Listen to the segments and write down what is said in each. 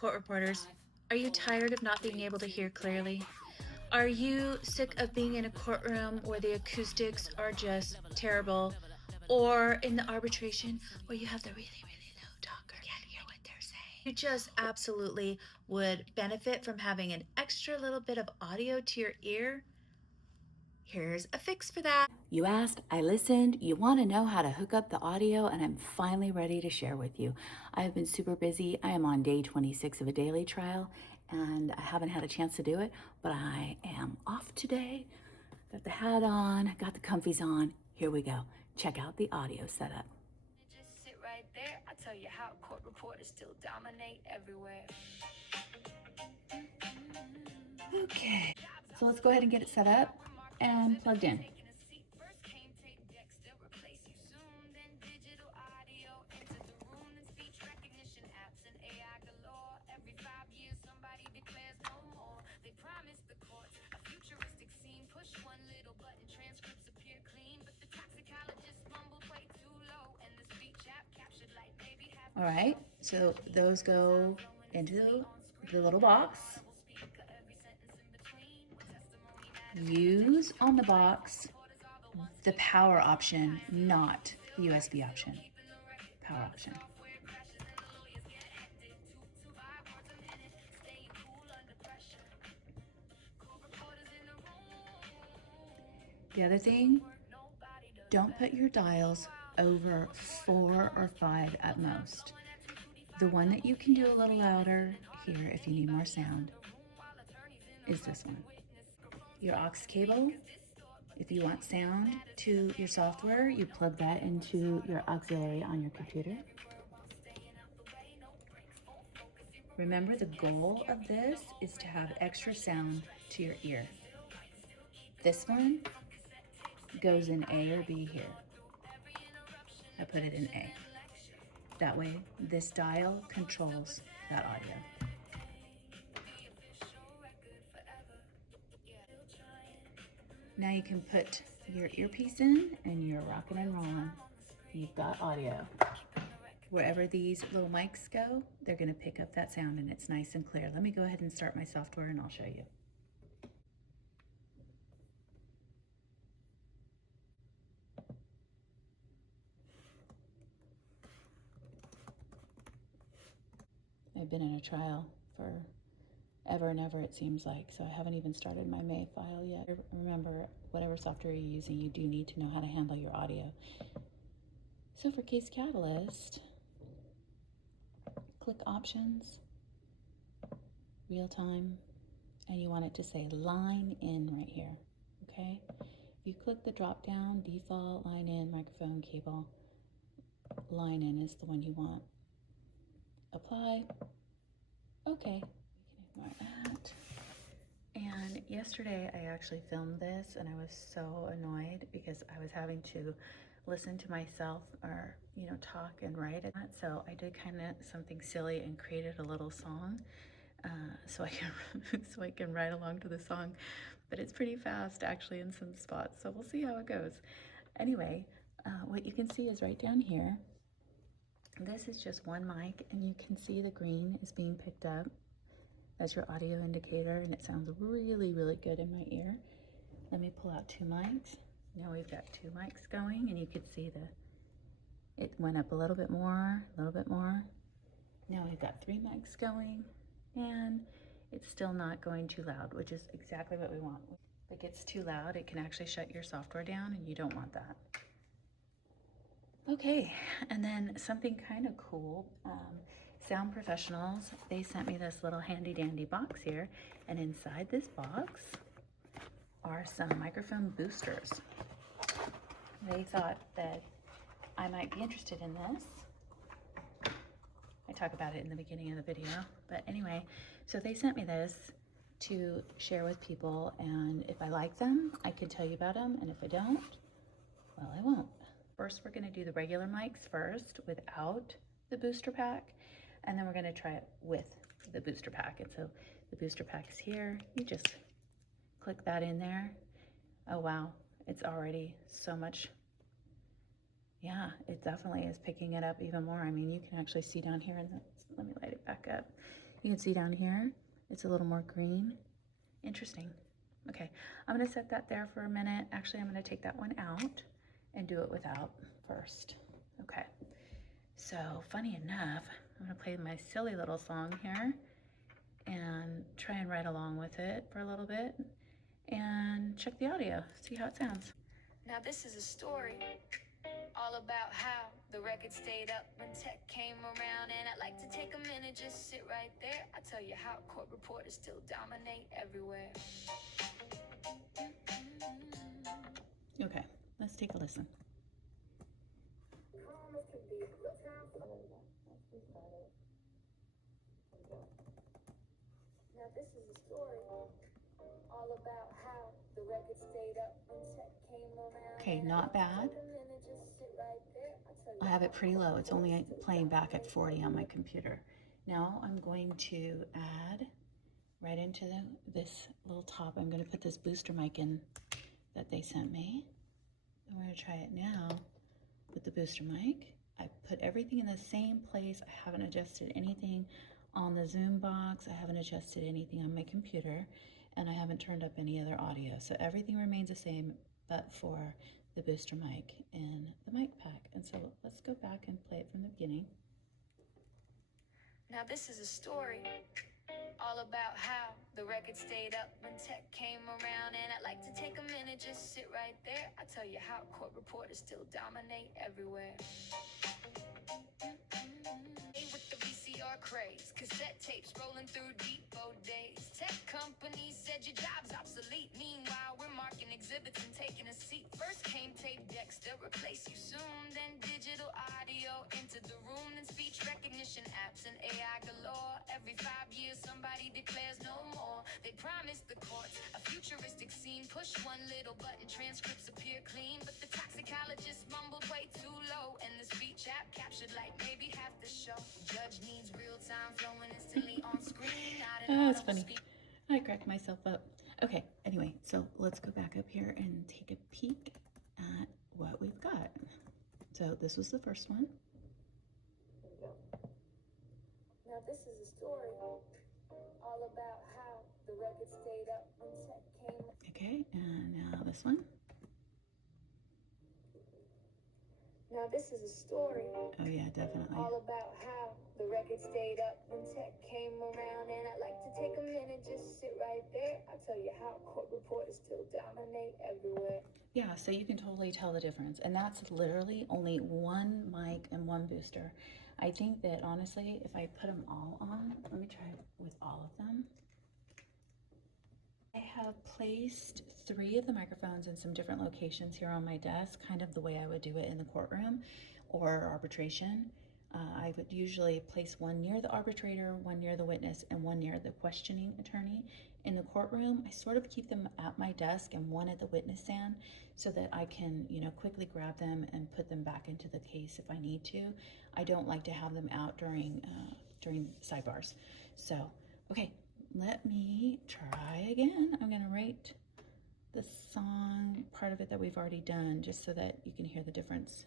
Court reporters, are you tired of not being able to hear clearly? Are you sick of being in a courtroom where the acoustics are just terrible? Or in the arbitration where you have the really, really low talker, can't hear what they're saying? You just absolutely would benefit from having an extra little bit of audio to your ear. Here's a fix for that. You asked, I listened, you want to know how to hook up the audio, and I'm finally ready to share with you. I have been super busy. I am on day 26 of a daily trial, and I haven't had a chance to do it, but I am off today. Got the hat on, got the comfies on. Here we go. Check out the audio setup. Just sit right there. I'll tell you how court reporters still dominate everywhere. Okay, so let's go ahead and get it set up and plugged in. They promise the courts a futuristic scene. Push one little button, transcripts appear clean, but the toxicologist mumbled way too low, and the speech app captured like maybe half. All right, so those go into the little box. Use on the box the power option, not the USB option. Power option. The other thing, don't put your dials over 4 or 5 at most. The one that you can do a little louder here if you need more sound is this one. Your aux cable, if you want sound to your software, you plug that into your auxiliary on your computer. Remember, the goal of this is to have extra sound to your ear. This one goes in A or B here. I put it in A. That way, this dial controls that audio. Now you can put your earpiece in and you're rocking and rolling. You've got audio. Wherever these little mics go, they're gonna pick up that sound and it's nice and clear. Let me go ahead and start my software and I'll show you. I've been in a trial for ever and ever, it seems like, so I haven't even started my May file yet. Remember, whatever software you're using, you do need to know how to handle your audio. So for Case Catalyst, click Options, Real Time, and you want it to say Line In right here, okay? If you click the drop down, Default, Line In, Microphone, Cable, Line In is the one you want. Apply. Okay, we can ignore that. And yesterday I actually filmed this and I was so annoyed because I was having to listen to myself or, talk and write it. So I did kind of something silly and created a little song so I can write along to the song. But it's pretty fast actually in some spots, so we'll see how it goes. Anyway, what you can see is right down here. This is just one mic, and you can see the green is being picked up as your audio indicator, and it sounds really, really good in my ear. Let me pull out 2 mics. Now we've got 2 mics going, and you can see it went up a little bit more, a little bit more. Now we've got 3 mics going, and it's still not going too loud, which is exactly what we want. If it gets too loud, it can actually shut your software down, and you don't want that. Okay, and then something kind of cool, Sound Professionals, they sent me this little handy dandy box here, and inside this box are some microphone boosters. They thought that I might be interested in this. I talk about it in the beginning of the video, but anyway, so they sent me this to share with people, and if I like them, I can tell you about them, and if I don't, well, I won't. First, we're gonna do the regular mics first without the booster pack, and then we're gonna try it with the booster pack. And so the booster pack is here. You just click that in there. Oh wow, it's already so much. Yeah, it definitely is picking it up even more. I mean, you can actually see down here, and let me light it back up. You can see down here, it's a little more green. Interesting. Okay, I'm gonna set that there for a minute. Actually, I'm gonna take that one out and do it without first. Okay, so funny enough, I'm gonna play my silly little song here and try and ride along with it for a little bit and check the audio, see how it sounds. Now this is a story all about how the record stayed up when tech came around, and I'd like to take a minute, just sit right there. I tell you how court reporters still dominate everywhere. Okay, let's take a listen. Now this is a story all about how the record stayed up when tech came around. Okay, not bad. I have it pretty low. It's only playing back at 40 on my computer. Now I'm going to add right into this little top. I'm going to put this booster mic in that they sent me. And we're going to try it now with the booster mic. I put everything in the same place. I haven't adjusted anything on the Zoom box. I haven't adjusted anything on my computer, and I haven't turned up any other audio. So everything remains the same, but for the booster mic in the mic pack. And so let's go back and play it from the beginning. Now this is a story all about how the record stayed up when tech came around, and I'd like to take a minute, just sit right there. I tell you how court reporters still dominate everywhere. With the VCR craze, cassette tapes rolling through depot days. Tech companies said your job's obsolete. Meanwhile, we're marking exhibits and taking a seat. First came tape decks to replace you soon, then digital audio entered the room, then speech recognition apps and AI galore. Every 5 years, somebody declares no more. They promised the courts a futuristic scene. Push one little button, transcripts appear clean, but the toxicologist mumbled way too low, and the speech app captured like maybe half the show. Judge needs real time flowing instantly on screen. Oh, that's funny. I cracked myself up. Okay, anyway, so let's go back up here and take a peek at what we've got. So this was the first one. Now this is a story all about how the record stayed up when tech came. Okay, and now this one. Now this is a story Oh yeah, definitely. all about how the record stayed up when tech came around, and I'd like to take a minute, just sit right there. I'll tell you how court reporters still dominate everywhere. Yeah, so you can totally tell the difference. And that's literally only one mic and one booster. I think that honestly, if I put them all on, let me try it with all of them. I have placed 3 of the microphones in some different locations here on my desk, kind of the way I would do it in the courtroom or arbitration. I would usually place one near the arbitrator, one near the witness, and one near the questioning attorney. In the courtroom, I sort of keep them at my desk and one at the witness stand so that I can, quickly grab them and put them back into the case if I need to. I don't like to have them out during sidebars. So, okay, let me try again. I'm gonna write the song part of it that we've already done just so that you can hear the difference.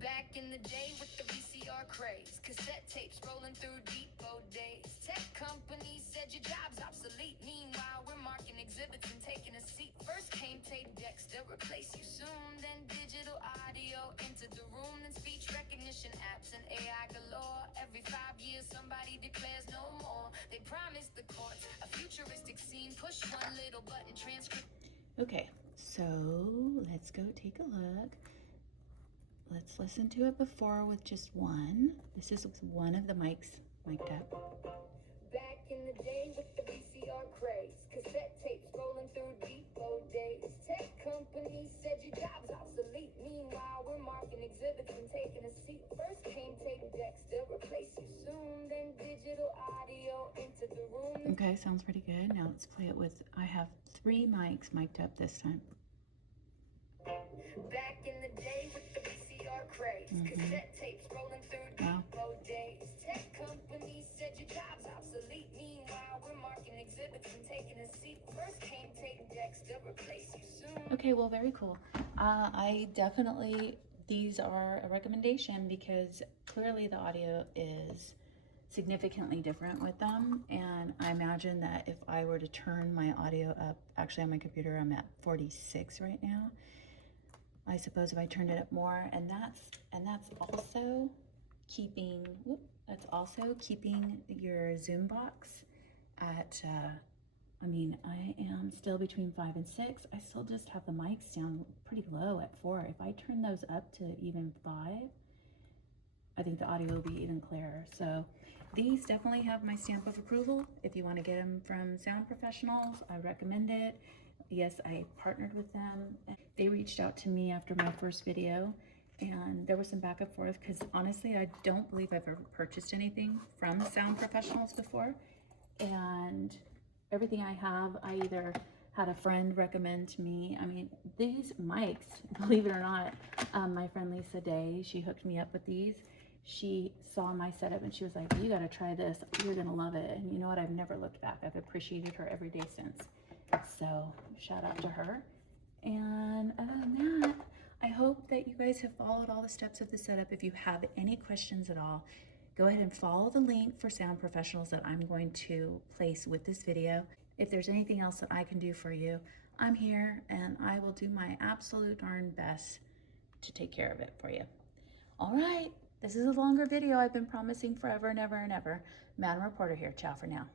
Back in the day with the VCR craze, cassette tapes rolling through depot days. Tech companies said your job's obsolete. Meanwhile, we're marking exhibits and taking a seat. First came tape decks to replace you soon, then digital audio entered the room, then speech recognition apps and AI galore. Every 5 years, somebody declares no more. They promised the courts a futuristic scene. Push one little button, transcript. Okay, so let's go take a look. Let's listen to it before with just one. This is one of the mics mic'd up. Back in the day with the VCR craze, cassette tapes rolling through depot days. Tech companies said your job's obsolete. Meanwhile, we're marking exhibits and taking a seat. First came tape decks to replace you soon, then digital audio entered the room. Okay, sounds pretty good. Now let's play it with, I have 3 mics mic'd up this time. Back in the day with the VCR craze, cassette tapes rolling through depot days. Tech companies said your job's obsolete. Meanwhile, we're marking exhibits and taking a seat. First came tape decks to replace you soon. Okay, well, very cool. I definitely, these are a recommendation because clearly the audio is significantly different with them, and I imagine that if I were to turn my audio up, actually on my computer I'm at 46 right now. I suppose if I turned it up more, and that's also keeping your Zoom box at I mean, I am still between 5 and 6. I still just have the mics down pretty low at 4. If I turn those up to even 5, I think the audio will be even clearer. So these definitely have my stamp of approval. If you want to get them from Sound Professionals, I recommend it. Yes, I partnered with them. They reached out to me after my first video, and there was some back and forth because honestly, I don't believe I've ever purchased anything from Sound Professionals before. And everything I have, I either had a friend recommend to me. I mean, these mics, believe it or not, my friend Lisa Day, she hooked me up with these. She saw my setup and she was like, you gotta try this, you're gonna love it. And you know what, I've never looked back. I've appreciated her every day since. So shout out to her. And other than that, I hope that you guys have followed all the steps of the setup. If you have any questions at all, go ahead and follow the link for Sound Professionals that I'm going to place with this video. If there's anything else that I can do for you, I'm here and I will do my absolute darn best to take care of it for you. All right, this is a longer video I've been promising forever and ever and ever. Madam Reporter here. Ciao for now.